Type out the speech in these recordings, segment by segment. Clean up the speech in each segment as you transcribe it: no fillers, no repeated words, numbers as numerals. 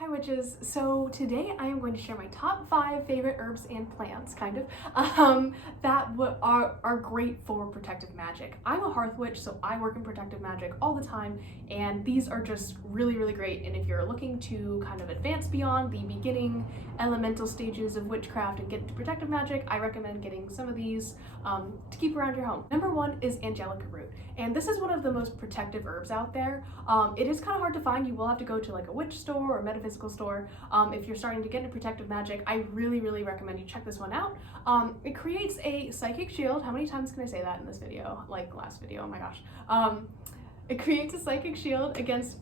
Hi witches! So today I am going to share my top 5 favorite herbs and plants, that are great for protective magic. I'm a hearth witch, so I work in protective magic all the time, and these are just really great. And if you're looking to kind of advance beyond the beginning elemental stages of witchcraft and get into protective magic, I recommend getting some of these to keep around your home. Number 1 is angelica root, and this is one of the most protective herbs out there. It is kind of hard to find. You will have to go to like a witch store or a metaphysical store if you're starting to get into protective magic. I really recommend you check this one out. It creates a psychic shield. How many times can I say that in this video? Like last video, oh my gosh. It creates a psychic shield against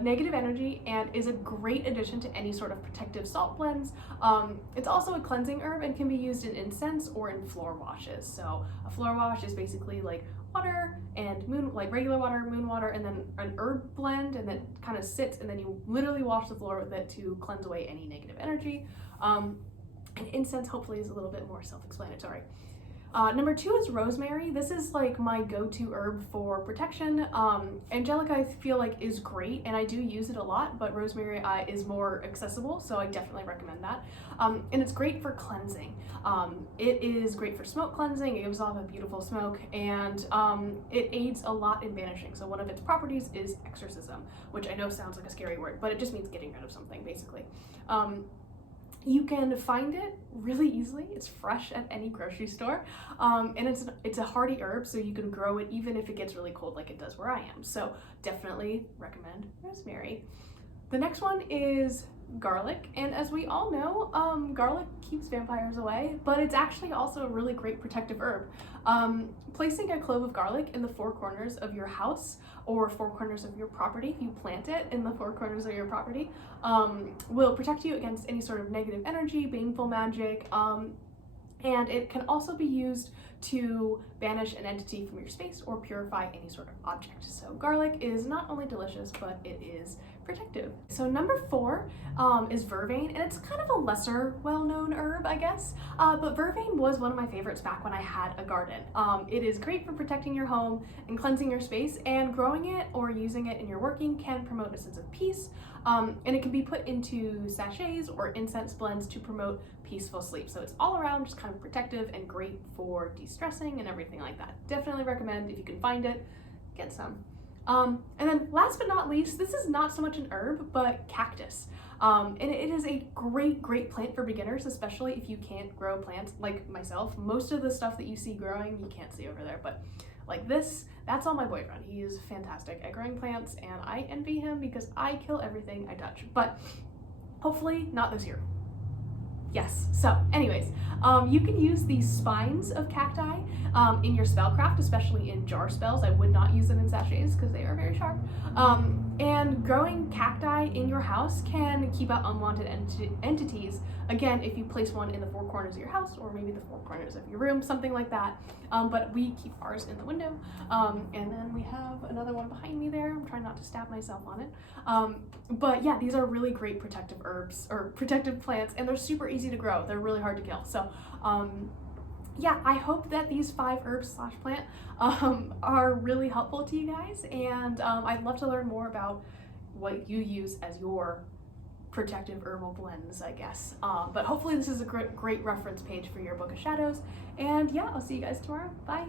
negative energy and is a great addition to any sort of protective salt blends. It's also a cleansing herb and can be used in incense or in floor washes. So a floor wash is basically like water and regular water, moon water, and then an herb blend, and then kind of sits, and then you literally wash the floor with it to cleanse away any negative energy. And incense hopefully is a little bit more self-explanatory. Number 2 is rosemary. This is like my go-to herb for protection. Angelica I feel like is great, and I do use it a lot, but rosemary is more accessible, so I definitely recommend that. And it's great for cleansing. It is great for smoke cleansing. It gives off a beautiful smoke, and it aids a lot in banishing. So one of its properties is exorcism, which I know sounds like a scary word, but it just means getting rid of something, basically. You can find it really easily. It's fresh at any grocery store, and it's a hardy herb, so you can grow it even if it gets really cold like it does where I am. So definitely recommend rosemary. The next one is garlic, and as we all know, garlic keeps vampires away, but it's actually also a really great protective herb. Placing a clove of garlic in the 4 corners of your house or 4 corners of your property, if you plant it in the 4 corners of your property, will protect you against any sort of negative energy, baneful magic, and it can also be used to banish an entity from your space or purify any sort of object. So garlic is not only delicious, but it is protective. So number 4 is vervain, and it's kind of a lesser well-known herb, I guess, but vervain was one of my favorites back when I had a garden. It is great for protecting your home and cleansing your space, and growing it or using it in your working can promote a sense of peace, and it can be put into sachets or incense blends to promote peaceful sleep. So it's all around just kind of protective and great for de-stressing and everything like that. Definitely recommend, if you can find it, get some. And then last but not least, this is not so much an herb, but cactus. And it is a great plant for beginners, especially if you can't grow plants like myself. Most of the stuff that you see growing, you can't see over there, but like this, that's all my boyfriend. He is fantastic at growing plants, and I envy him because I kill everything I touch, but hopefully not this year. Yes, so anyways, you can use these spines of cacti in your spellcraft, especially in jar spells. I would not use them in sachets because they are very sharp. And growing cacti in your house can keep out unwanted entities, again, if you place one in the 4 corners of your house, or maybe the 4 corners of your room, something like that. But we keep ours in the window, and then we have another one behind me there. I'm trying not to stab myself on it. But yeah, these are really great protective herbs, or protective plants, and they're super easy to grow. They're really hard to kill. So yeah, I hope that these 5 herbs / plant are really helpful to you guys, and I'd love to learn more about what you use as your protective herbal blends, I guess. But hopefully this is a great reference page for your Book of Shadows, and yeah, I'll see you guys tomorrow. Bye!